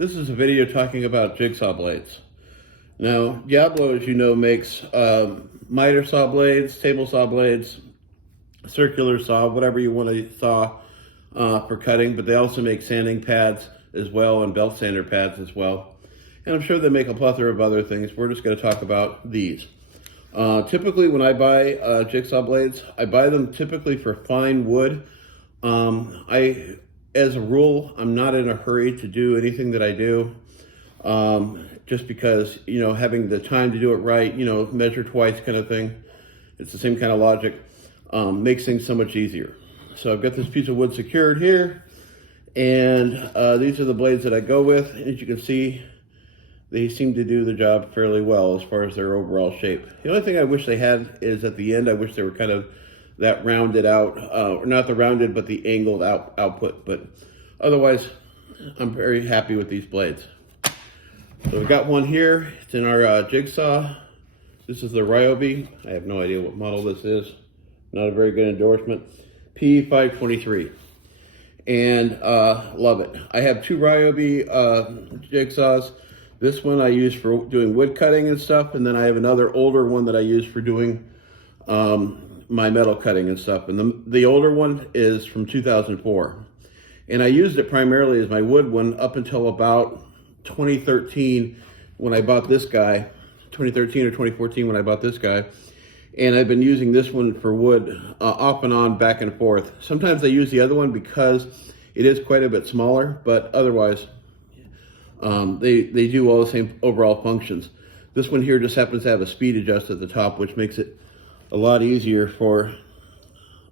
This is a video talking about jigsaw blades. Now, Diablo, as you know, makes miter saw blades, table saw blades, circular saw, whatever you want to saw for cutting, but they also make sanding pads as well and belt sander pads as well. And I'm sure they make a plethora of other things. We're just going to talk about these. Typically, when I buy jigsaw blades, I buy them typically for fine wood. As a rule, I'm not in a hurry to do anything that I do, just because, having the time to do it right, measure twice kind of thing. It's the same kind of logic, makes things so much easier. So I've got this piece of wood secured here, and these are the blades that I go with. As you can see, they seem to do the job fairly well as far as their overall shape. The only thing I wish they had is at the end, I wish they were kind of that rounded out, or not the rounded, but the angled output. But otherwise, I'm very happy with these blades. So we've got one here. It's in our jigsaw. This is the Ryobi. I have no idea what model this is. Not a very good endorsement. P523. And love it. I have two Ryobi jigsaws. This one I use for doing wood cutting and stuff, and then I have another older one that I use for doing my metal cutting and stuff. And the older one is from 2004. And I used it primarily as my wood one up until about 2013 when I bought this guy. 2013 or 2014 when I bought this guy. And I've been using this one for wood off and on, back and forth. Sometimes I use the other one because it is quite a bit smaller, but otherwise they do all the same overall functions. This one here just happens to have a speed adjust at the top, which makes it a lot easier for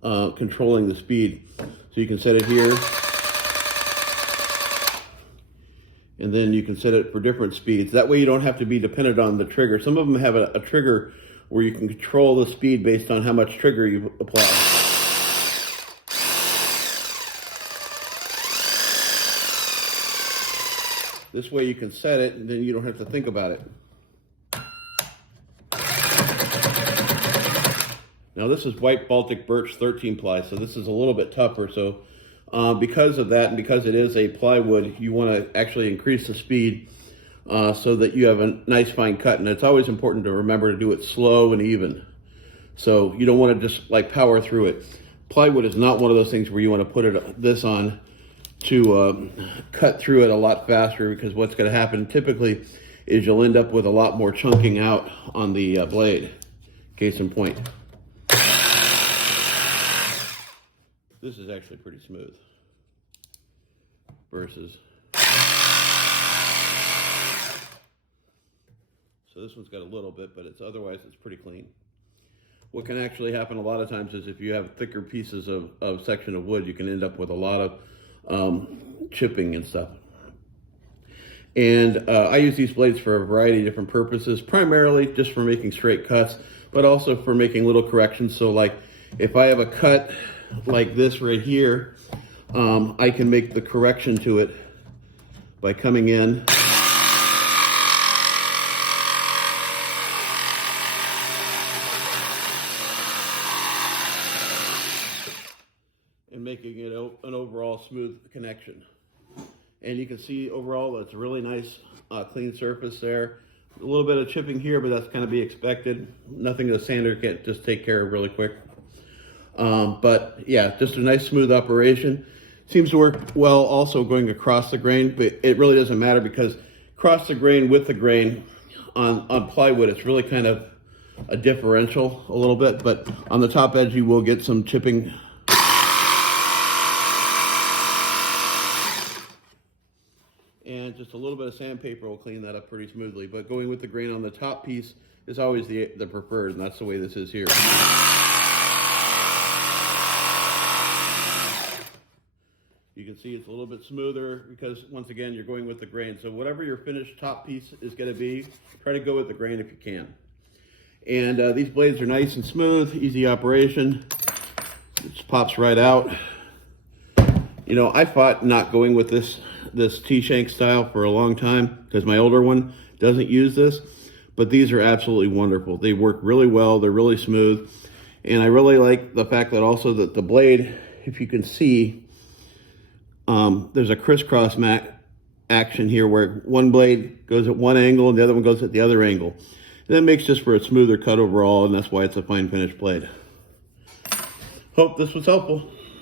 controlling the speed. So you can set it here, and then you can set it for different speeds. That way you don't have to be dependent on the trigger. Some of them have a trigger where you can control the speed based on how much trigger you apply. This way you can set it, and then you don't have to think about it. Now this is white Baltic birch 13 ply, so this is a little bit tougher. So because of that, and because it is a plywood, you want to actually increase the speed so that you have a nice fine cut. And it's always important to remember to do it slow and even. So you don't want to just like power through it. Plywood is not one of those things where you want to put this on to cut through it a lot faster, because what's going to happen typically is you'll end up with a lot more chunking out on the blade. Case in point. This is actually pretty smooth versus, so this one's got a little bit, but otherwise it's pretty clean. What can actually happen a lot of times is if you have thicker pieces of section of wood, you can end up with a lot of chipping and stuff. And I use these blades for a variety of different purposes, primarily just for making straight cuts, but also for making little corrections. So like if I have a cut like this right here, I can make the correction to it by coming in and making it an overall smooth connection. And you can see overall it's a really nice clean surface there. A little bit of chipping here, but that's kind of be expected. Nothing the sander can't just take care of really quick. But yeah, just a nice smooth operation. Seems to work well also going across the grain, but it really doesn't matter because across the grain with the grain on plywood, it's really kind of a differential a little bit, but on the top edge you will get some chipping. And just a little bit of sandpaper will clean that up pretty smoothly, but going with the grain on the top piece is always the preferred, and that's the way this is here. You can see it's a little bit smoother because, once again, you're going with the grain. So whatever your finished top piece is going to be, try to go with the grain if you can. And these blades are nice and smooth, easy operation. It just pops right out. I fought not going with this T-shank style for a long time because my older one doesn't use this. But these are absolutely wonderful. They work really well. They're really smooth. And I really like the fact that also that the blade, if you can see, there's a crisscross action here where one blade goes at one angle and the other one goes at the other angle. And that makes just for a smoother cut overall, and that's why it's a fine finished blade. Hope this was helpful.